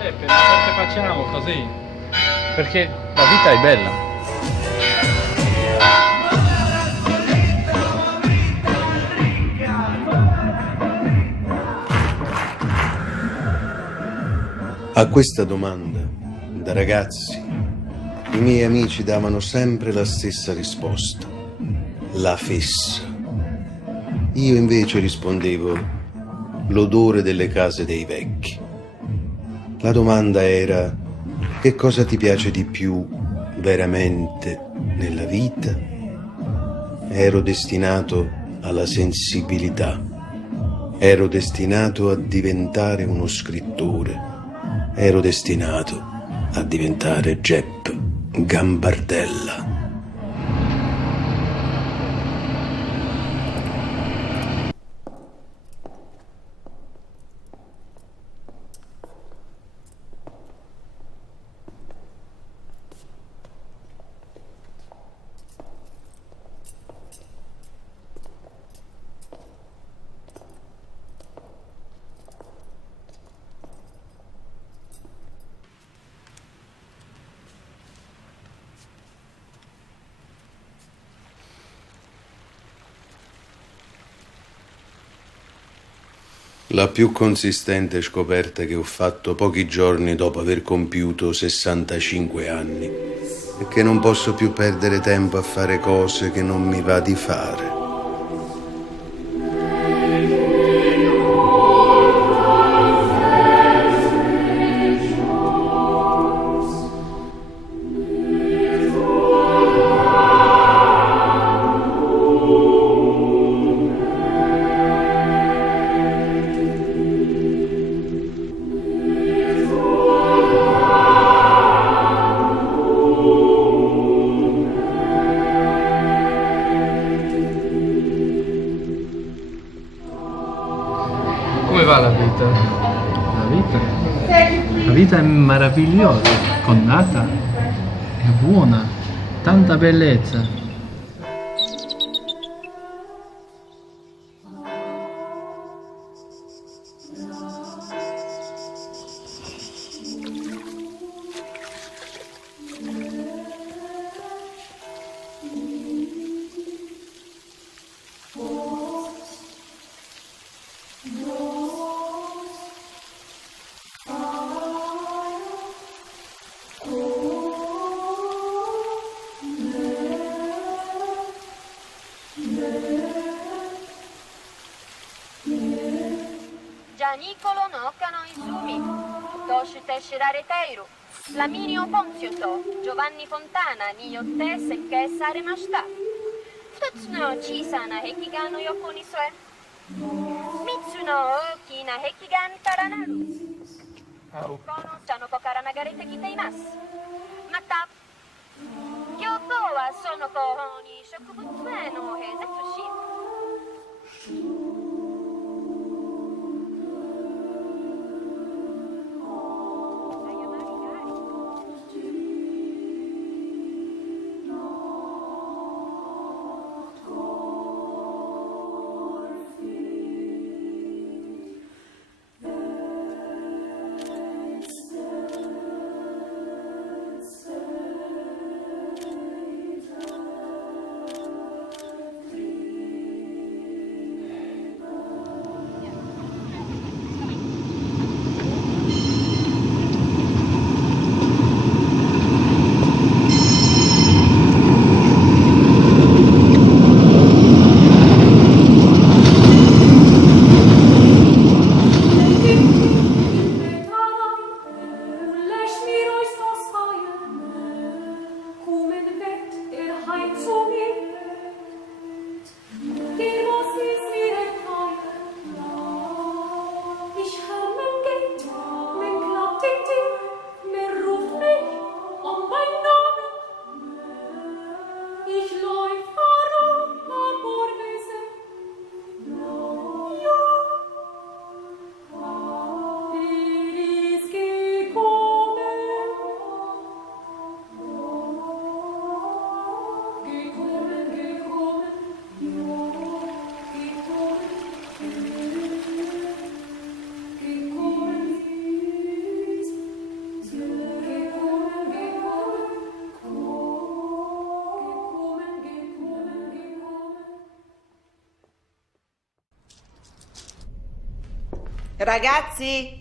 Peppe, ma perché facciamo così? Perché la vita è bella. A questa domanda, da ragazzi, i miei amici davano sempre la stessa risposta: la fessa. Io invece rispondevo: l'odore delle case dei vecchi. La domanda era: che cosa ti piace di più veramente nella vita? Ero destinato alla sensibilità. Ero destinato a diventare uno scrittore. Ero destinato a diventare Jepp Gambardella. La più consistente scoperta che ho fatto pochi giorni dopo aver compiuto 65 anni è che non posso più perdere tempo a fare cose che non mi va di fare. Come va la vita? La vita? La vita è meravigliosa, connata, è buona, tanta bellezza. Gianicolo no Cano Izumi, Toshite Shirare Teiru, Flaminio Ponziuto, Giovanni Fontana, Niyotte Sekke Saremashita. Futsu no chisana hekiga no yoko ni soe, Mitsu no oki na hekiga ni taranaru. Kono Sanoko kara nagarete kiteimasu. Mata, Kyoto wa Sonoko ni shokubutsu e no heizetsu shi. Ragazzi!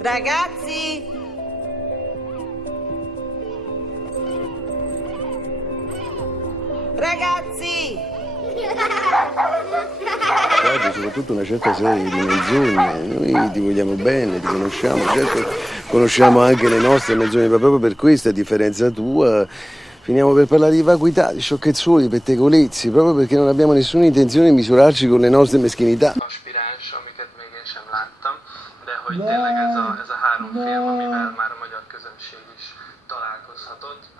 Ragazzi! Ragazzi! Oggi soprattutto una certa serie di menzogne, noi ti vogliamo bene, ti conosciamo, certo conosciamo anche le nostre menzogne, ma proprio per questo, a differenza tua, finiamo per parlare di vacuità, di sciocchezzuoli, di pettegolezzi, proprio perché non abbiamo nessuna intenzione di misurarci con le nostre meschinità. Aspiráns, amiket még én sem láttam, de hogy tényleg ez a három film, amivel már a magyar közönség is találkozhatott.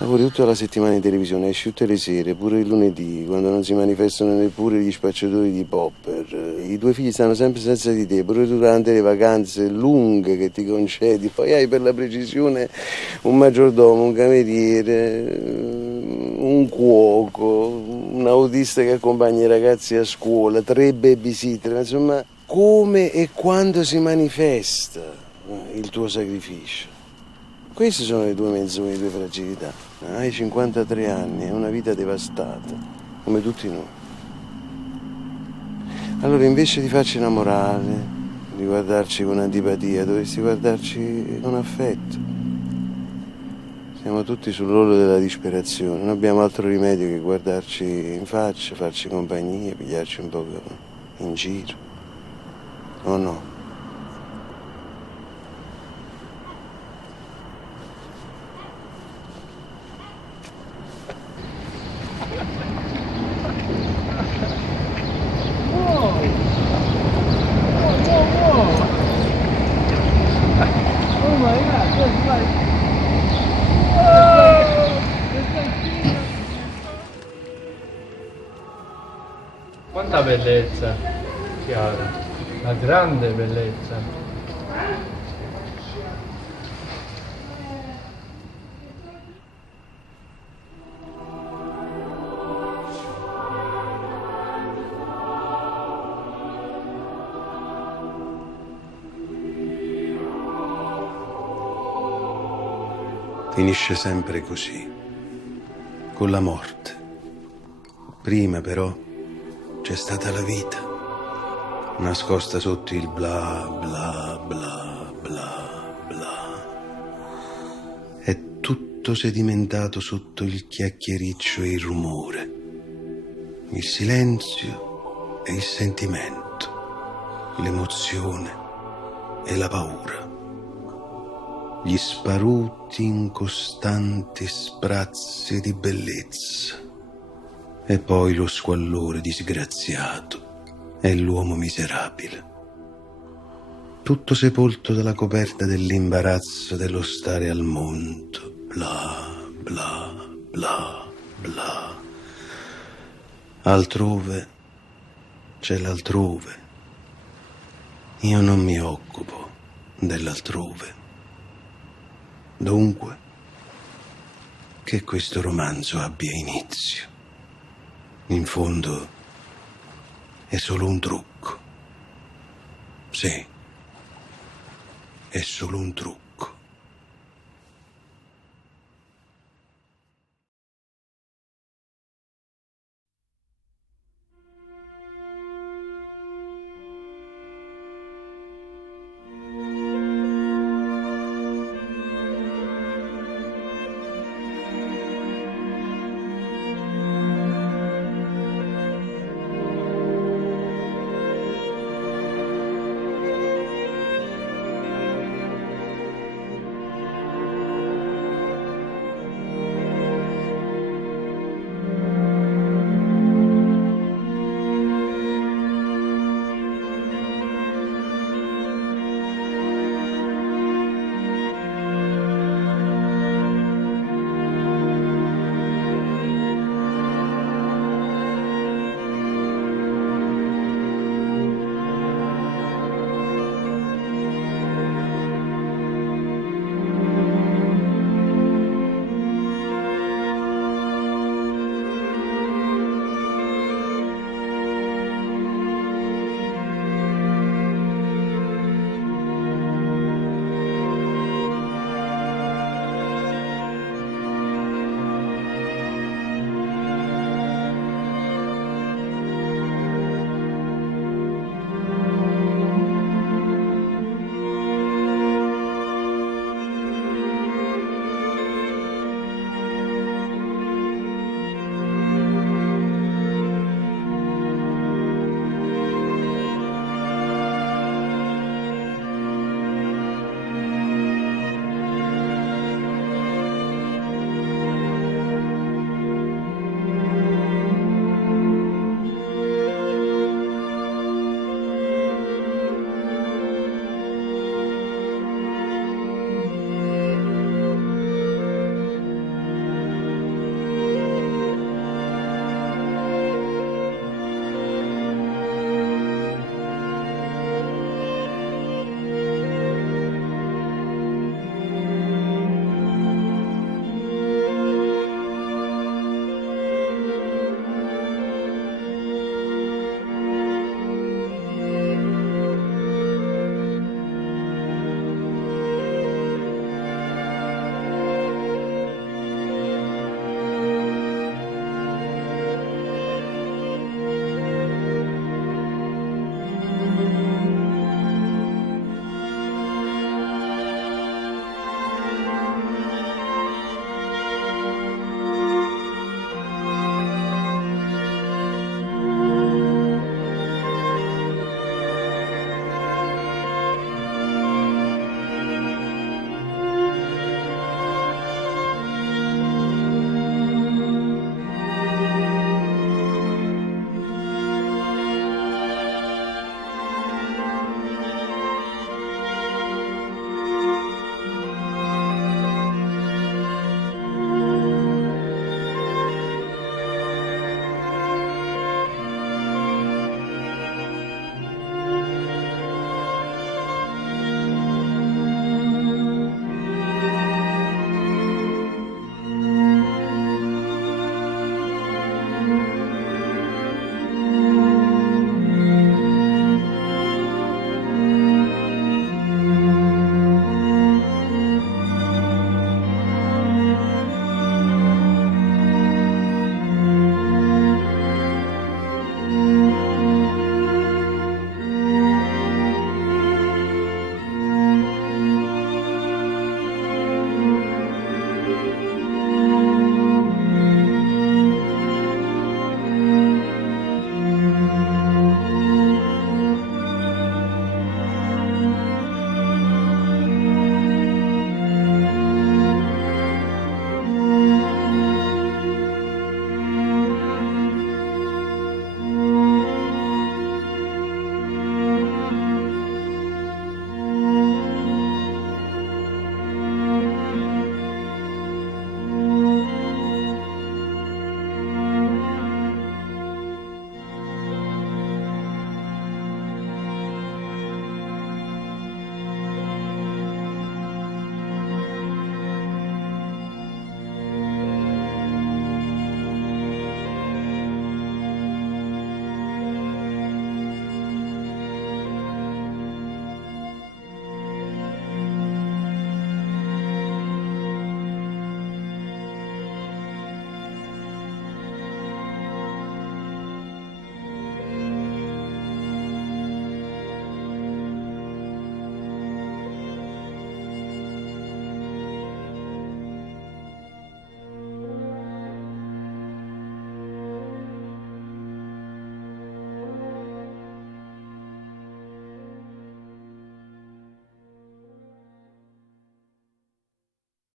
Lavori tutta la settimana in televisione, esci tutte le sere, pure il lunedì, quando non si manifestano neppure gli spacciatori di popper. I tuoi figli stanno sempre senza di te, pure durante le vacanze lunghe che ti concedi. Poi hai per la precisione un maggiordomo, un cameriere, un cuoco, un autista che accompagna i ragazzi a scuola, 3 babysitter, insomma, come e quando si manifesta il tuo sacrificio? Queste sono le tue menzogne, le tue fragilità. Hai 53 anni, è una vita devastata, come tutti noi. Allora, invece di farci innamorare, di guardarci con antipatia, dovresti guardarci con affetto. Siamo tutti sull'orlo della disperazione, non abbiamo altro rimedio che guardarci in faccia, farci compagnia, pigliarci un po' in giro. O no? Quanta bellezza, Chiara, la grande bellezza. Finisce sempre così, con la morte. Prima però c'è stata la vita, nascosta sotto il bla bla bla bla bla. È tutto sedimentato sotto il chiacchiericcio e il rumore, il silenzio e il sentimento, l'emozione e la paura. Gli sparuti incostanti sprazzi di bellezza e poi lo squallore disgraziato e l'uomo miserabile, tutto sepolto dalla coperta dell'imbarazzo dello stare al mondo, bla bla bla bla. Altrove c'è l'altrove, io non mi occupo dell'altrove. Dunque, che questo romanzo abbia inizio. In fondo, è solo un trucco. Sì, è solo un trucco.